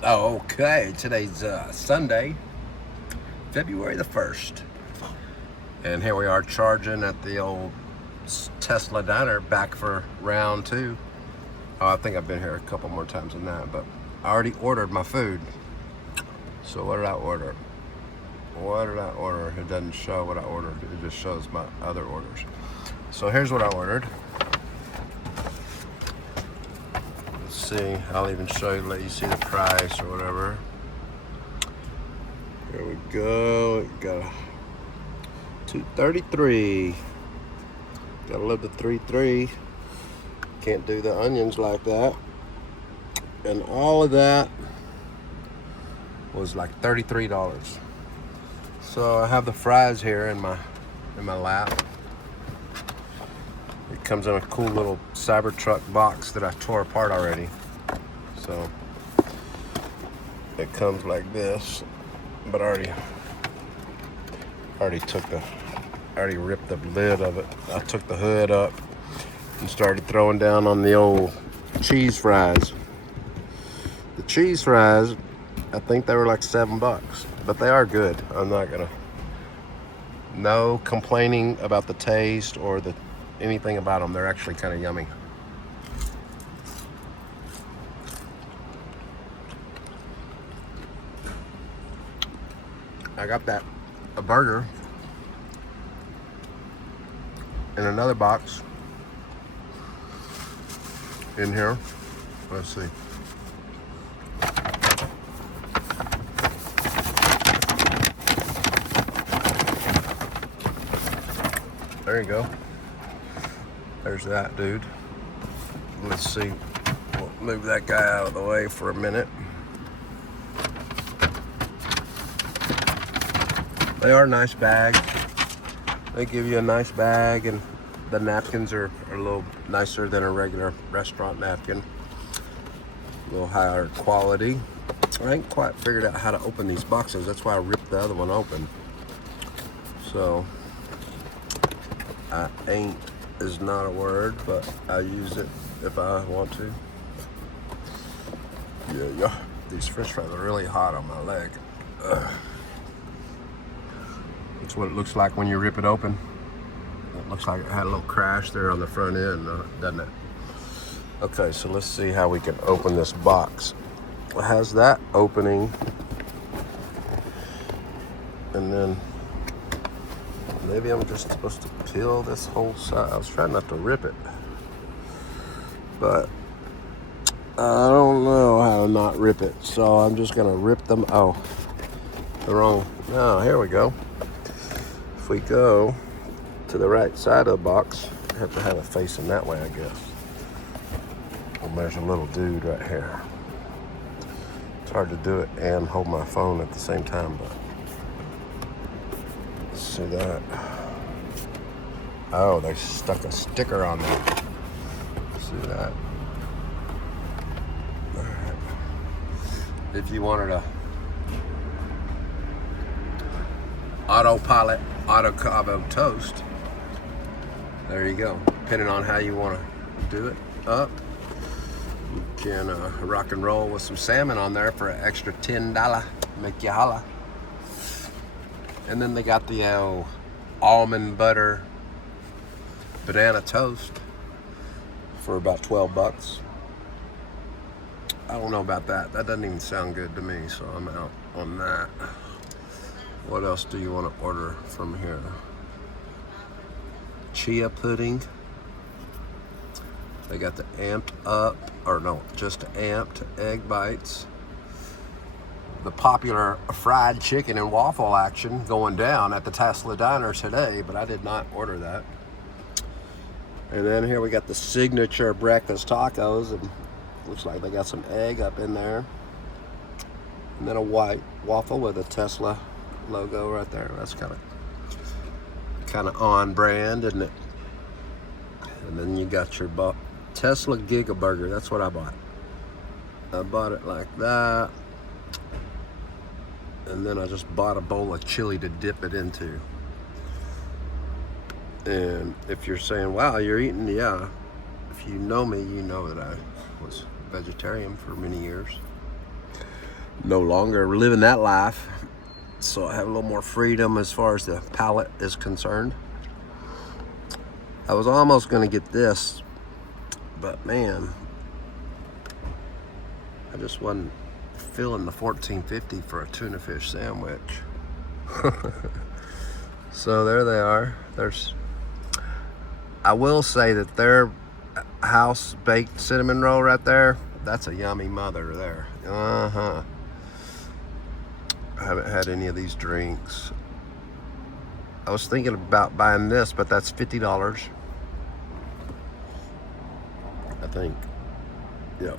Okay, today's Sunday, February the 1st. And here we are charging at the old Tesla diner back for round two. Oh, I think I've been here a couple more times than that, but I already ordered my food. So what did I order? What did I order? It doesn't show what I ordered. It just shows my other orders. So here's what I ordered. Let's see. I'll even show you, let you see the price or whatever. Here we go. Got a $2.33. Gotta love the 3.3. Can't do the onions like that. And all of that was like $33. So I have the fries here in my lap. It comes in a cool little Cybertruck box that I tore apart already. So it comes like this, but I already ripped the lid of it. I took the hood up and started throwing down on the old cheese fries. The cheese fries, I think they were like $7, but they are good. I'm not gonna, no complaining about the taste or anything about them. They're actually kind of yummy. I got a burger in another box in here. Let's see. There you go. There's that dude. Let's see. We'll move that guy out of the way for a minute. They are nice bags. They give you a nice bag, and the napkins are a little nicer than a regular restaurant napkin. A little higher quality. I ain't quite figured out how to open these boxes. That's why I ripped the other one open. So, I ain't is not a word, but I use it if I want to. Yeah. These french fries are really hot on my leg. That's what it looks like when you rip it open. It looks like it had a little crash there on the front end, doesn't it? Okay, so let's see how we can open this box. It has that opening, and then maybe I'm just supposed to peel this whole side. I was trying not to rip it, but I don't know how to not rip it. So I'm just gonna rip them. Oh, the wrong. No, here we go. If we go to the right side of the box, I have to have it facing that way, I guess. And there's a little dude right here. It's hard to do it and hold my phone at the same time, but see that? Oh, they stuck a sticker on there. See that? All right. If you wanted a autopilot avocado toast, there you go. Depending on how you want to do it up, you can rock and roll with some salmon on there for an extra $10. Make you holla. And then they got the almond butter banana toast for about $12. I don't know about that. That doesn't even sound good to me, so I'm out on that. What else do you want to order from here? Chia pudding. They got the amped up, or no, just amped egg bites. The popular fried chicken and waffle action going down at the Tesla diner today, but I did not order that. And then here we got the signature breakfast tacos, and looks like they got some egg up in there. And then a white waffle with a Tesla logo right there. That's kind of on brand, isn't it? And then you got your Tesla Giga Burger. That's what I bought. I bought it like that. And then I just bought a bowl of chili to dip it into. And if you're saying, wow, you're eating, yeah. If you know me, you know that I was vegetarian for many years. no longer living that life. So I have a little more freedom as far as the palate is concerned. I was almost going to get this, but man, I just wasn't feeling the $14.50 for a tuna fish sandwich. So there they are. I will say that their house baked cinnamon roll right there, that's a yummy mother there. I haven't had any of these drinks. I was thinking about buying this, but that's $50. I think. Yep.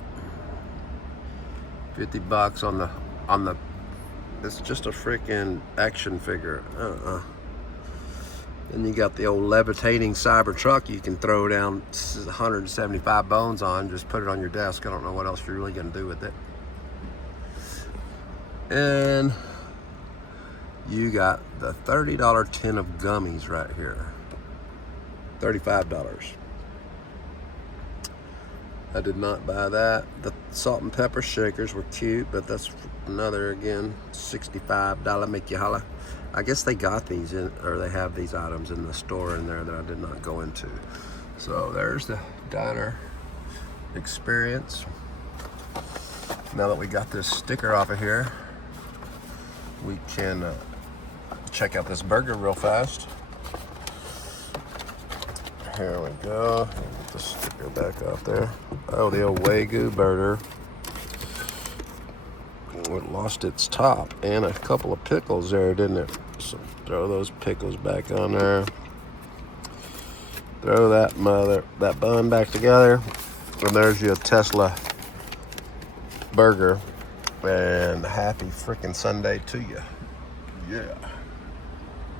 $50 on the it's just a freaking action figure. Then you got the old levitating Cybertruck you can throw down 175 bones on, just put it on your desk. I don't know what else you're really gonna do with it. And you got the $30 tin of gummies right here. $35. I did not buy that. The salt and pepper shakers were cute, but that's another, again, $65. Make you holla. I guess they got these in, or they have these items in the store in there that I did not go into. So there's the diner experience. Now that we got this sticker off of here, we can check out this burger real fast. Here we go. Get the sticker back out there. Oh, the old Wagyu burger. It lost its top and a couple of pickles there, didn't it? So throw those pickles back on there. Throw that bun back together. And there's your Tesla burger. And happy freaking Sunday to you. Yeah.